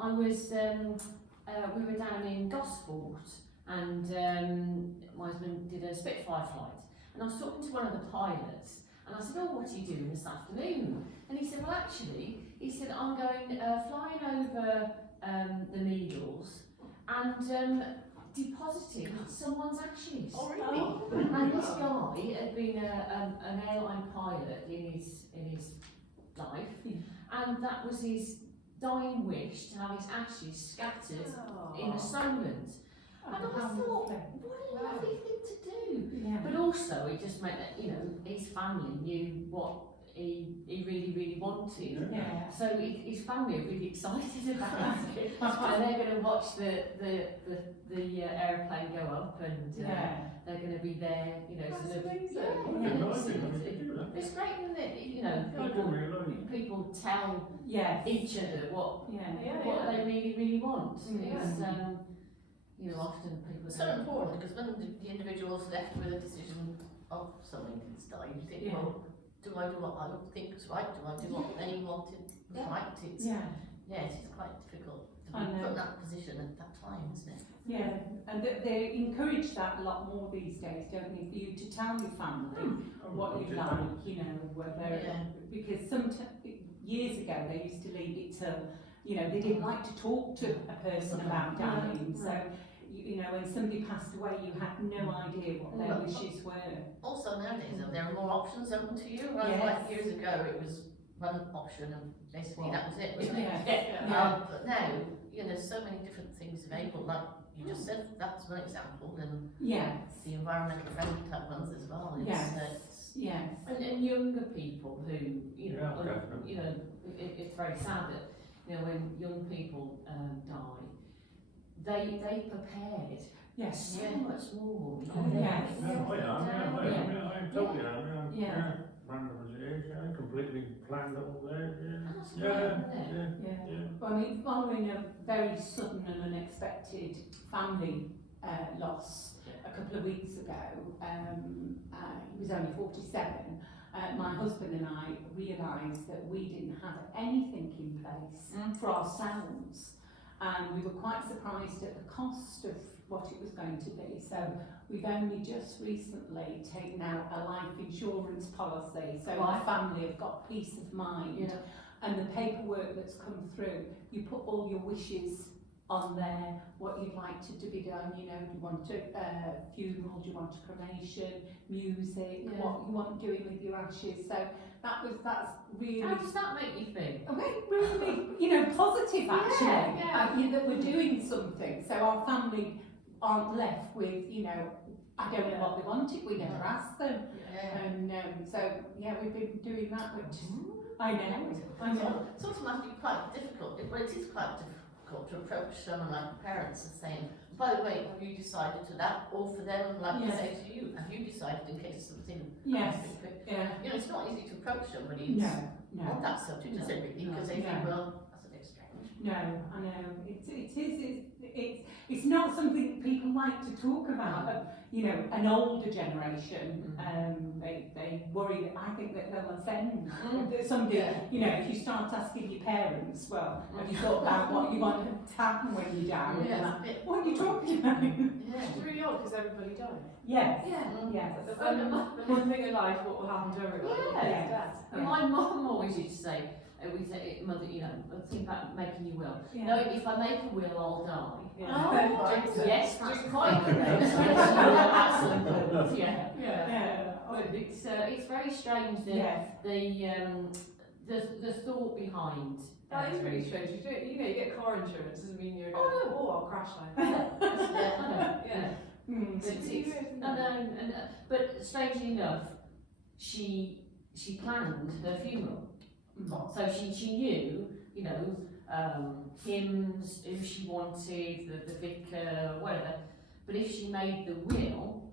I was, we were down in Gosport, and my husband did a Spitfire flight, and I was talking to one of the pilots, and I said, oh, what are you doing this afternoon? And he said, well, actually, he said, I'm going flying over the Needles and depositing someone's ashes. Oh, really? And this guy had been an airline pilot in his life, and that was his dying wish to have his ashes scattered in a Solent. And I thought, what a lovely thing to do. Yeah. But also, it just meant that, you know, his family knew what he really, really wanted. Yeah. So his family are really excited about it. And they're going to watch the aeroplane go up, and they're going to be there, you know, That's sort of. amazing. It's great, isn't it? You know, people tell each other what they really, really want. It's, you know, often people It's so important, because when the individual's left with a decision of someone that's died, you think, well, do I do what I think is right? Do I do what they wanted was right? It's, yes, it's quite difficult to be put in that position at that time, isn't it? Yeah, and they encourage that a lot more these days, don't they? For you to tell your family what you like, you know, whether because years ago they used to leave it till, you know, they didn't like to talk to a person about dying. So, you know, when somebody passed away, you had no idea what their wishes were. Also nowadays, there are more options open to you. Whereas like years ago, it was one option and basically that was it, wasn't it? But now, you know, there's so many different things available. Like you just said, that's one example. And the environmental friendly type ones as well. And younger people who, you know, you know, it's very sad that, you know, when young people die, they prepared so much more. I totally am. Random as it is, completely planned all there. Well, I mean, following a very sudden and unexpected family loss a couple of weeks ago, he was only 47. My husband and I realised that we didn't have anything in place for ourselves, and we were quite surprised at the cost of what it was going to be. So we've only just recently taken out a life insurance policy, so our family have got peace of mind. And the paperwork that's come through, you put all your wishes on there, what you'd like to be done, you know, do you want a funeral, do you want a cremation, music, what you want doing with your ashes. So that's really... How does that make you feel? Really, you know, positive actually, that we're doing something. So our family aren't left with, you know, I don't know what they wanted, we never asked them. And so, we've been doing that, which I know. It's automatically quite difficult. Well, it is quite difficult to approach someone like parents and saying, by the way, have you decided to that? Or for them, like to say to you, have you decided in case something You know, it's not easy to approach somebody on that subject, is it really? Because they think, well, that's a bit strange. No, I know. It's not something people like to talk about. You know, an older generation, they worry that I think that they'll offend somebody. You know, if you start asking your parents, well, have you thought about what you want to happen when you die? What are you talking about? It's really odd because everybody dies. Yes. The one thing in life, what will happen to everybody? And my mum always used to say, we say, mother, you know, think about making your will. No, if I make a will, I'll die. Yes, that's quite correct. Absolutely. It's very strange the thought behind. That is really strange. You know, you get car insurance, doesn't mean you're going, I'll crash like But strangely enough, she planned her funeral. So she knew, you know, hymns, who she wanted, the vicar, whatever. But if she made the will,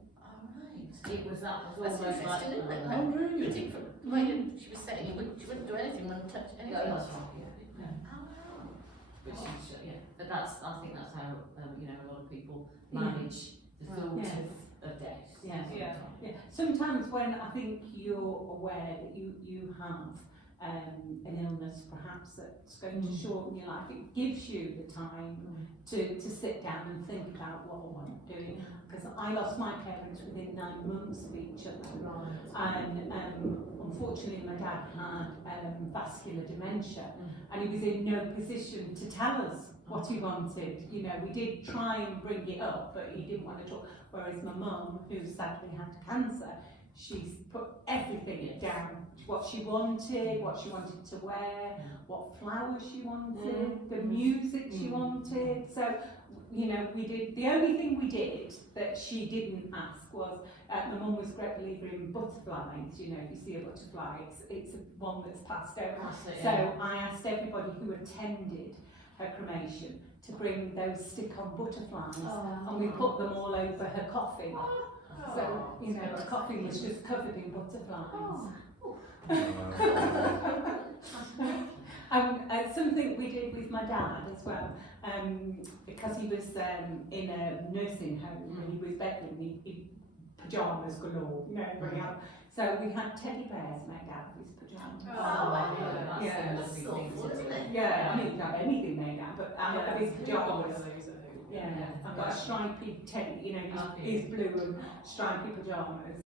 it was almost like... Oh, really? Different. She was saying she wouldn't do anything, wouldn't touch anything. Oh, that's right, But but I think that's how, you know, a lot of people manage the thought of death. Sometimes when I think you're aware that you have an illness perhaps that's going to shorten your life, it gives you the time to sit down and think about what I want to do. Because I lost my parents within 9 months of each other. And unfortunately my dad had vascular dementia, and he was in no position to tell us what he wanted. You know, we did try and bring it up, but he didn't want to talk. Whereas my mum, who sadly had cancer, she's put everything down. What she wanted to wear, what flowers she wanted, the music she wanted. So, you know, we did, the only thing we did that she didn't ask was, my mum was a great believer in butterflies. You know, if you see a butterfly, it's one that's passed over. So I asked everybody who attended her cremation to bring those stick-on butterflies, and we put them all over her coffin. So, you know, the coffin was just covered in butterflies. Something we did with my dad as well, because he was in a nursing home and he was bedridden, he pyjamas galore, you know, bring out. So we had teddy bears made out of his pyjamas. That's thoughtful, isn't it? Yeah, I didn't have anything made out, but out of his pyjamas. Yeah, I've got a stripy teddy, you know, his blue and stripy pyjamas.